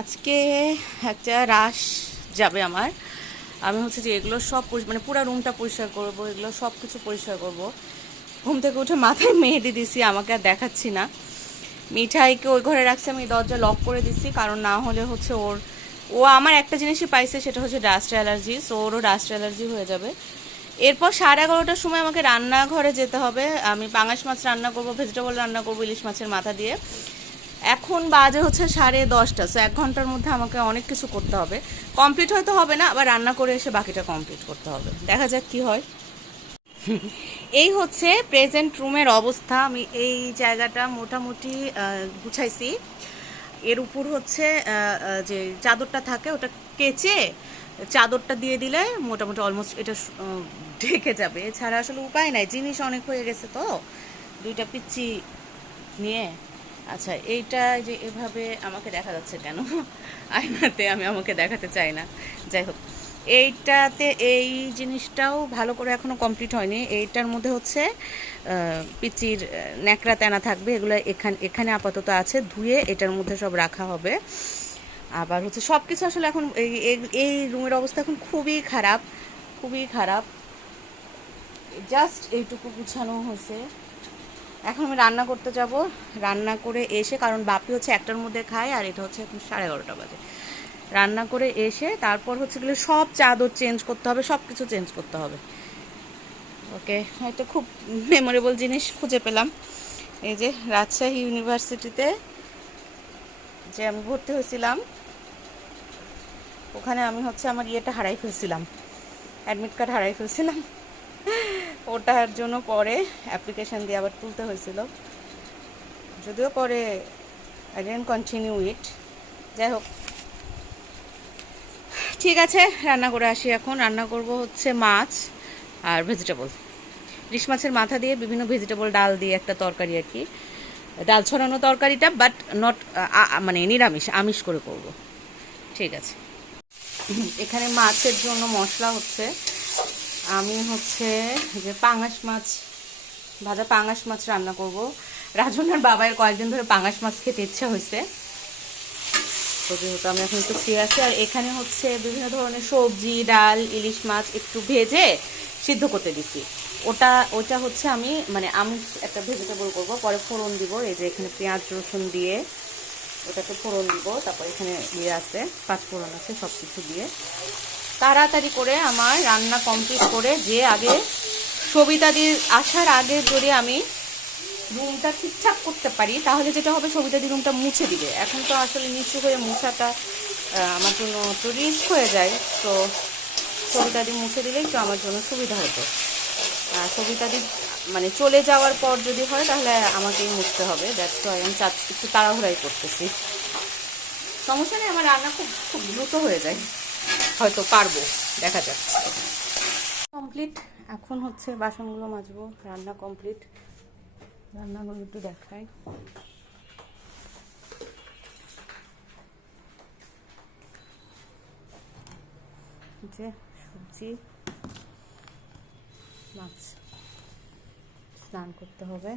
আজকে একটা রাশ যাবে আমার। আমি হচ্ছে যে এগুলো সব মানে পুরো রুমটা পরিষ্কার করব, এগুলো সব কিছু পরিষ্কার করব। ঘুম থেকে উঠে মাথায় মেহেদি দিছি, আমাকে আর দেখাচ্ছি না। মিঠাইকে ওই ঘরে রাখছি, আমি দরজা লক করে দিছি, কারণ না হলে হচ্ছে ও আমার একটা জিনিসই পাইছে, সেটা হচ্ছে ডাস্ট অ্যালার্জি। সো ওরও ডাস্ট অ্যালার্জি হয়ে যাবে। এরপর 11:30টার সময় আমাকে রান্নাঘরে যেতে হবে। আমি পাঙাশ মাছ রান্না করব, ভেজিটেবল রান্না করব ইলিশ মাছের মাথা দিয়ে। এখন বাজে হচ্ছে 10:30, সো 1 ঘন্টার মধ্যে আমাকে অনেক কিছু করতে হবে। কমপ্লিট হয়তো হবে না, আবার রান্না করে এসে বাকিটা কমপ্লিট করতে হবে, দেখা যাক কি হয়। এই হচ্ছে প্রেজেন্ট রুমের অবস্থা। আমি এই জায়গাটা মোটামুটি গুছাইছি। এর উপর হচ্ছে যে চাদরটা থাকে ওটা কেচে চাদরটা দিয়ে দিলে মোটামুটি অলমোস্ট এটা ঢেকে যাবে। এছাড়া আসলে উপায় নাই, জিনিস অনেক হয়ে গেছে তো, দুইটা পিচ্চি নিয়ে। আচ্ছা, এইটা যে এভাবে আমাকে দেখা যাচ্ছে কেন আয়নাতে, আমি আমাকে দেখাতে চাই না। যাই হোক, এইটাতে এই জিনিসটাও ভালো করে এখনো কমপ্লিট হয়নি। এইটার মধ্যে হচ্ছে পিচির ন্যাকড়া তেনা থাকবে, এগুলো এখানে এখানে আপাতত আছে, ধুয়ে এটার মধ্যে সব রাখা হবে। আবার হচ্ছে সব কিছু আসলে এখন এই রুমের অবস্থা এখন খুবই খারাপ, খুবই খারাপ। জাস্ট এইটুকু গুছানো হয়েছে। এখন আমি রান্না করতে যাব, রান্না করে এসে, কারণ বাপি হচ্ছে 1টার মধ্যে খায় আর এটা হচ্ছে এখন 11:30 বাজে। রান্না করে এসে তারপর হচ্ছে গেলে সব চাদর চেঞ্জ করতে হবে, সব কিছু চেঞ্জ করতে হবে। ওকে, হয়তো খুব মেমোরেবল জিনিস খুঁজে পেলাম। এই যে রাজশাহী ইউনিভার্সিটিতে যে আমি ভর্তি হয়েছিলাম, ওখানে আমি হচ্ছে আমার ইয়েটা হারাই ফেলছিলাম, অ্যাডমিট কার্ড হারাই ফেলছিলাম। ওটার জন্য পরে অ্যাপ্লিকেশন দিয়ে আবার তুলতে হয়েছিল, যদিও পরে আই ডিডন্ট কন্টিনিউ ইট। যাই হোক, ঠিক আছে, রান্না করে আসি। এখন রান্না করব হচ্ছে মাছ আর ভেজিটেবল, ইলিশ মাছের মাথা দিয়ে বিভিন্ন ভেজিটেবল, ডাল দিয়ে একটা তরকারি আর কি, ডাল ছড়ানো তরকারিটা, বাট নট মানে নিরামিষ, আমিষ করে করব। ঠিক আছে, এখানে মাছের জন্য মশলা হচ্ছে, আমি হচ্ছে যে পাঙাশ মাছ, ভাজা পাঙাশ মাছ রান্না করব। রাজনের বাবার কয়েকদিন ধরে পাঙাশ মাছ খেতে ইচ্ছা হয়েছে, তো যেহেতু আমি এখন একটু ফ্রি আছি। আর এখানে হচ্ছে বিভিন্ন ধরনের সবজি, ডাল, ইলিশ মাছ একটু ভেজে সিদ্ধ করতে দিছি। ওটা হচ্ছে আমি মানে আমি একটা ভেজিটেবল করব, পরে ফোড়ন দিব। এই যে এখানে পেঁয়াজ রসুন দিয়ে ওটাকে ফোড়ন দিব, তারপর এখানে ইয়ে আছে, পাঁচফোড়ন আছে, সব কিছু দিয়ে তাড়াতাড়ি করে আমার রান্না কমপ্লিট করে, যে আগে সবিতাদির আসার আগে যদি আমি রুমটা ঠিকঠাক করতে পারি, তাহলে যেটা হবে সবিতাদি রুমটা মুছে দিবে। এখন তো আসলে নিচু হয়ে মুছাটা আমার জন্য একটু রিস্ক হয়ে যায়, তো সবিতাদি মুছে দিলেই তো আমার জন্য সুবিধা হতো। আর সবিতাদি মানে চলে যাওয়ার পর যদি হয় তাহলে আমাকেই মুছতে হবে, দ্যাটস ওয়াই আমি একটু তাড়াহুড়াই করতেছি। সমস্যা নেই, আমার রান্না খুব খুব দ্রুত হয়ে যায়, হয়তো পারবো, দেখা যাক। কমপ্লিট, এখন হচ্ছে বাসনগুলো মাজবো। রান্না কমপ্লিট, রান্নাগুলো একটু দেখাই। যে সবজি, মাছ, স্নান করতে হবে।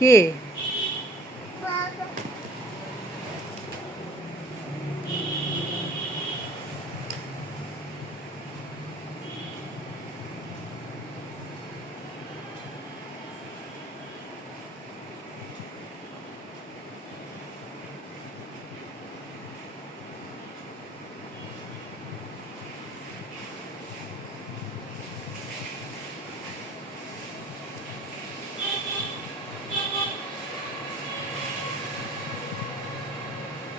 কে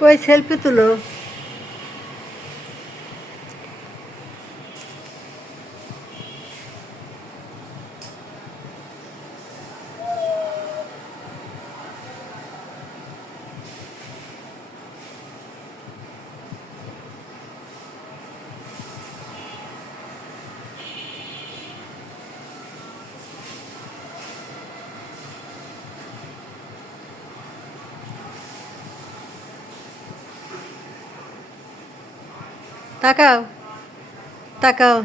কই সেলফি তুলো। তাকাও তাকাও।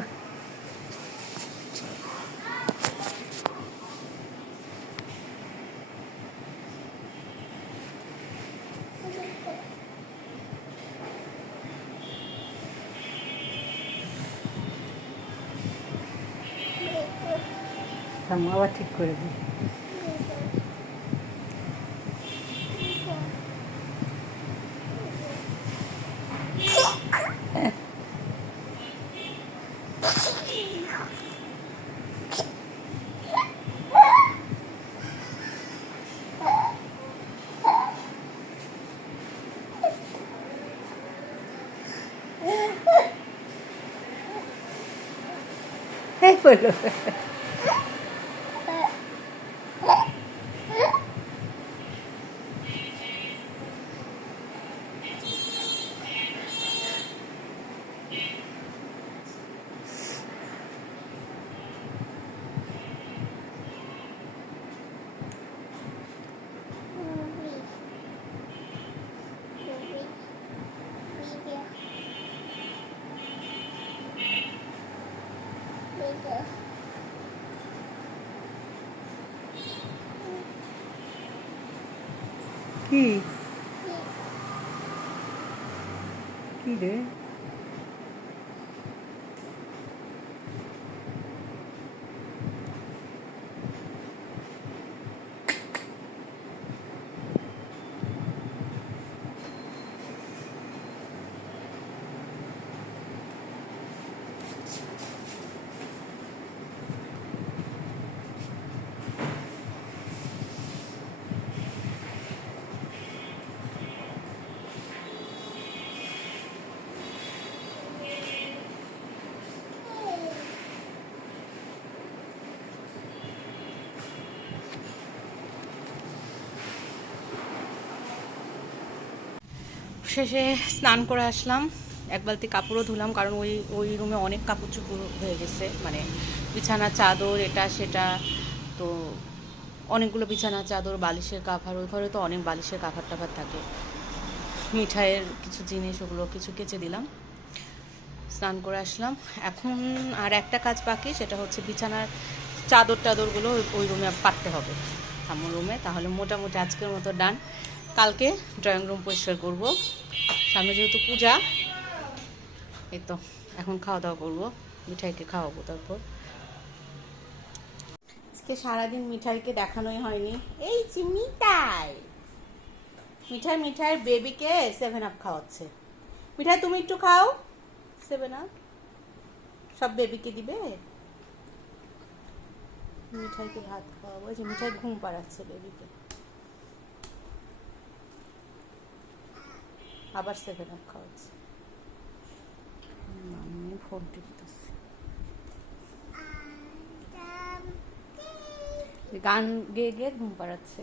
থামো, আবার ঠিক করে দিই। এই বলো। কি কি রে? শেষে স্নান করে আসলাম, এক বালতি কাপড়ও ধুলাম, কারণ ওই ওই রুমে অনেক কাপড় চোপড় হয়ে গেছে, মানে বিছানা চাদর এটা সেটা, তো অনেকগুলো বিছানা চাদর, বালিশের কাভার, ওই ঘরে তো অনেক বালিশের কাভার টাভার থাকে, মিঠাইয়ের কিছু জিনিস, ওগুলো কিছু কেচে দিলাম, স্নান করে আসলাম। এখন আর একটা কাজ বাকি, সেটা হচ্ছে বিছানার চাদর টাদরগুলো ওই রুমে পাততে হবে, আমার রুমে, তাহলে মোটামুটি আজকের মতো ডান। কালকে ড্রয়িং রুম পরিষ্কার করব, সামনে যেহেতু পূজা, এই তো এখন খাওয়া দাওয়া করবো, মিঠাইকে খাওয়াবো। তারপর আজকে সারাদিন মিঠাইকে দেখানোই হয়নি, এই যে মিঠাই মিঠাই মিঠাইয়ের বেবিকে 7 আপ খাওয়াচ্ছে। মিঠাই তুমি একটু খাও 7 আপ, সব বেবিকে দিবে। মিঠাইকে ভাত খাওয়াবো, যে মিঠাই ঘুম পাড়াচ্ছে বেবিকে, আবার 7 আপ খাওয়াচ্ছে। আমি ফোন টিপতেছি, গান গেয়ে গেয়ে ঘুম পাড়াচ্ছে।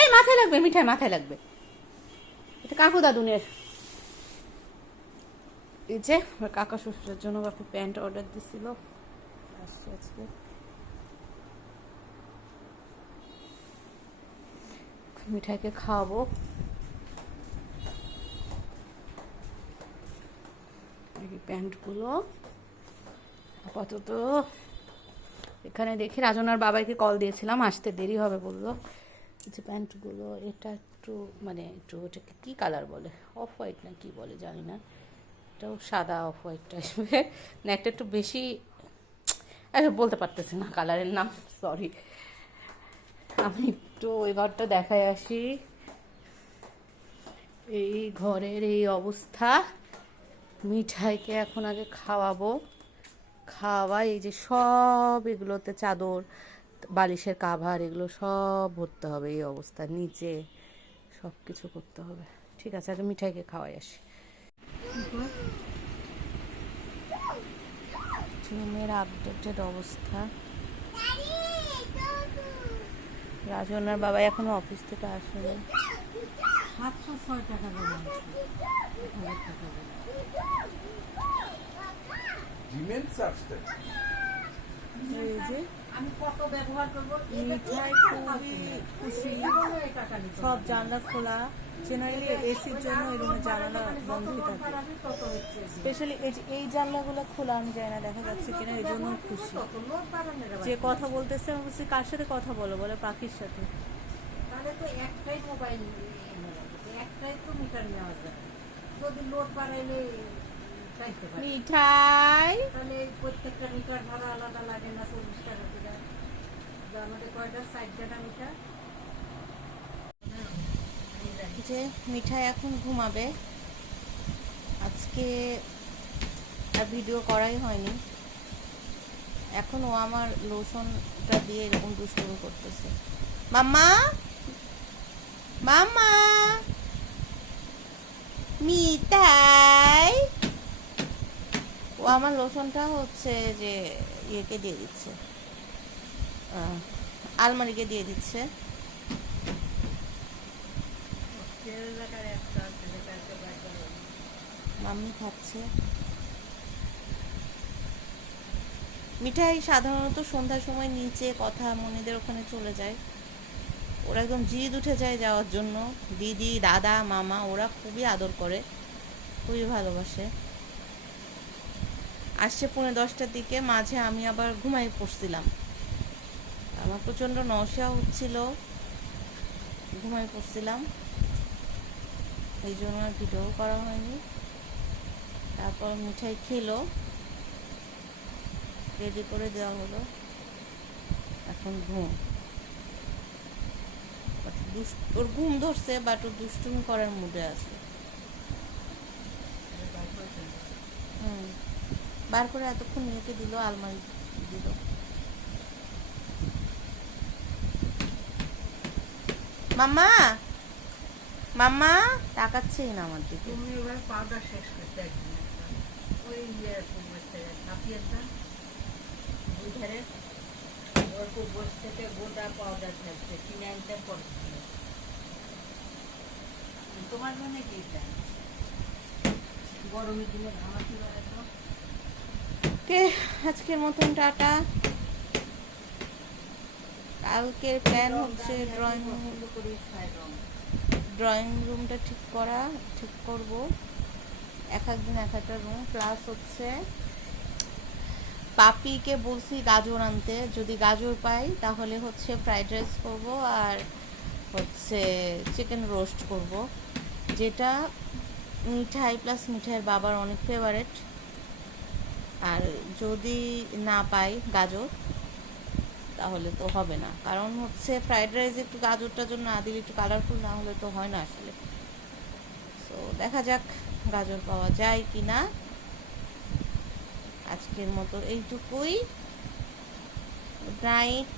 এই মাথায় লাগবে, মিঠাই মাথায় লাগবে, এটা কাকু দাদুনের। এই যে কাকা শ্বশুরের জন্য বাপু প্যান্ট অর্ডার দিছিল, আসছে আজকে। মিঠাইকে খাওয়াবো, এই প্যান্টগুলো আপাতত এখানে দেখি। রাজনার বাবাকে কল দিয়েছিলাম, আসতে দেরি হবে বললো। যে প্যান্টগুলো এটা একটু মানে একটু ওটাকে কী কালার বলে, অফ হোয়াইট না কি বলে জানি না, এটাও সাদা অফ হোয়াইট টাইপের না, একটা একটু বেশি, আচ্ছা বলতে পারতেছি না কালারের নাম, সরি। আমি একটু ওই ঘরটা দেখায় আসি। এই ঘরের এই অবস্থা, মিঠাইকে এখন আগে খাওয়াবো, খাওয়াই, এই যে সব এগুলোতে চাদর, বালিশের কাভার এগুলো সব ভরতে হবে, এই অবস্থা নিচে সব কিছু করতে হবে। ঠিক আছে, আগে মিঠাইকে খাওয়াই আসি। রুমের আপডেটেড অবস্থা, রাজনার বাবা এখনো অফিস থেকে আসেনি। 706 টাকা জমা আছে, 1,000 টাকা জমা। জিমেল সার্চটা এই যে আমি কত ব্যবহার করবো, মিঠাই খুবই খুশি, এই টাকা নিতে সব জানলা খোলা। জেনারেলি এসির জন্য এই রুমের জানালা বন্ধই থাকে, পারবি তত হচ্ছে। স্পেশালি এই যে এই জানলাগুলো খোলা, আমি জানি না দেখা যাচ্ছে কিনা, এই জন্য খুশি। তত লোড পাবেন না, যে কথা বলতেছে আমি বলছি কার সাথে কথা বলো, বলে পাখির সাথে। তাহলে তো একটাই মোবাইল একটাই তো মিটার নেওয়া যায়, যদি লোড বাড়াইলে চাইতে পারে। মিঠাই তাহলে প্রত্যেকটা মিটার ভাড়া আলাদা লাগে না, 40 টাকা করে। আমাদের কয়টা 60টা মিটার। যে মিঠাই এখন ঘুমাবে, আজকে আর ভিডিও করাই হয়নি। এখন ও আমার লোশনটা দিয়ে এরকম দুষ্টুমি করতেছে। মাম্মা, মাম্মা, মিঠাই। ও আমার লোশনটা হচ্ছে যে ইয়েকে দিয়ে দিচ্ছে, আলমারিকে দিয়ে দিচ্ছে। মাম্মি খাচ্ছে। মিঠাই সাধারণত সন্ধ্যার সময় নিচে কথা মনিদের ওখানে চলে যায়, ওরা একদম জিদ উঠে যায় যাওয়ার জন্য। দিদি, দাদা, মামা ওরা খুবই আদর করে, খুবই ভালোবাসে। আসছে 10:45টার দিকে, মাঝে আমি আবার ঘুমাই পড়ছিলাম, আমার প্রচণ্ড নশা হচ্ছিল, ঘুমাই পড়ছিলাম, এই জন্য আর ভিডিও করা হয়নি। তারপর মিঠাই খেলো, রেডি করে দেওয়া হলো, এখন ঘুম। ওর ঘুম ধরছে, বাট ওর দুষ্টুমি করার মুডে আছে। বার করে এতক্ষণ মেয়েকে দিল, আলমারি দিল। মাম্মা, মাম্মা তাকাচ্ছেই না আমার দিকে। তুমি এবার পাউডার শেষ করতে একদিন একটা, ওই নাপিয়েটা দুধারে ওর খুব বসে থেকে গোটা পাউডার থাকছে, কিনে আনতে পড়ছিল। তোমার জন্য কি চাই? গরমের দিনে ঘামাতে পারে তো। ওকে, আজকের মতন টাটা। কালকের প্ল্যান হচ্ছে ড্রয়িং রুমটা ঠিক করা, ঠিক করব। এক একদিন এক একটা রুম, প্লাস হচ্ছে পাপিকে বলছি গাজর আনতে, যদি গাজর পাই তাহলে হচ্ছে ফ্রাইড রাইস করব, আর হচ্ছে চিকেন রোস্ট করব, যেটা মিঠাই প্লাস মিঠাইয়ের বাবার অনেক ফেভারেট। আর যদি না পাই গাজর তাহলে তো হবে না, কারণ হচ্ছে ফ্রাইড রাইস একটু গাজরটার জন্য না দিলে, একটু কালারফুল না হলে তো হয় না আসলে। সো দেখা যাক গাজর পাওয়া যায় কি না। আজকের মতো এইটুকুই। Good night.